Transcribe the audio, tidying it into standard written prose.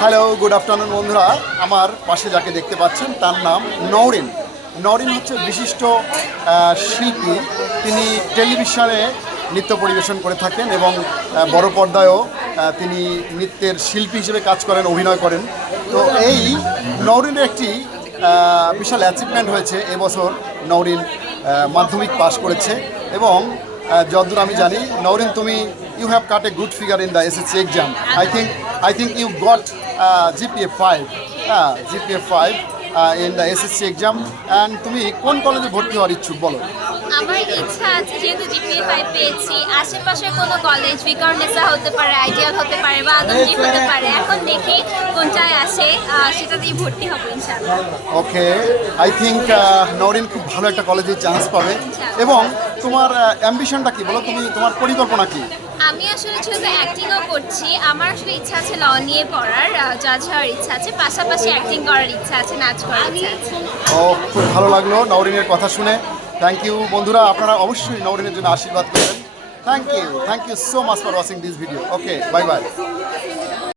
Hello, good afternoon বন্ধুরা। আমার পাশে যাকে দেখতে পাচ্ছেন তার নাম নওরিন। নওরিন হচ্ছে বিশিষ্ট শিল্পী। তিনি টেলিভিশনে নৃত্য পরিবেশন করে থাকেন এবং বড় পর্দায়ও তিনি নৃত্যের শিল্পী হিসেবে কাজ করেন, অভিনয় করেন। তো এই নওরিনের একটি বিশাল অ্যাচিভমেন্ট হয়েছে। এবছর নওরিন মাধ্যমিক পাশ করেছে এবং যতদূর আমি জানি নওরিন, তুমি you have cut a good figure in the SSC exam. I think you got GPA 5, GPA 5 in the SSC exam. And তুমি কোন কলেজে ভর্তি হওয়ার ইচ্ছুক বলো? আমার ইচ্ছা আছে, যেহেতু জিপিএ 5 পেয়েছি, আশেপাশের কোনো কলেজ, বিকর্নেসা হতে পারে, আইডিয়াল হতে পারে বা আদমজি হতে পারে। এখন দেখি কোনটায় আসে, সেটাতেই ভর্তি হবো ইনশাআল্লাহ। ওকে, আই থিঙ্ক নওরিন খুব ভালো একটা কলেজে চান্স পাবে। এবং তোমার অ্যাম্বিশনটা কি বলো, তোমার পরিকল্পনা কি? আমি আসলে যেহেতু অ্যাক্টিংও করছি, আমার আসলে ইচ্ছা আছে ল নিয়ে পড়ার, জাজ হওয়ার ইচ্ছা আছে, পাশাপাশি অ্যাক্টিং করার ইচ্ছা আছে, নাচ করার ইচ্ছা আছে। ও, খুব ভালো লাগলো নওরিনের কথা শুনে। থ্যাংক ইউ বন্ধুরা, আপনারা অবশ্যই নওরিনের জন্য আশীর্বাদ করবেন। Thank you so much for watching this video. Okay, bye by.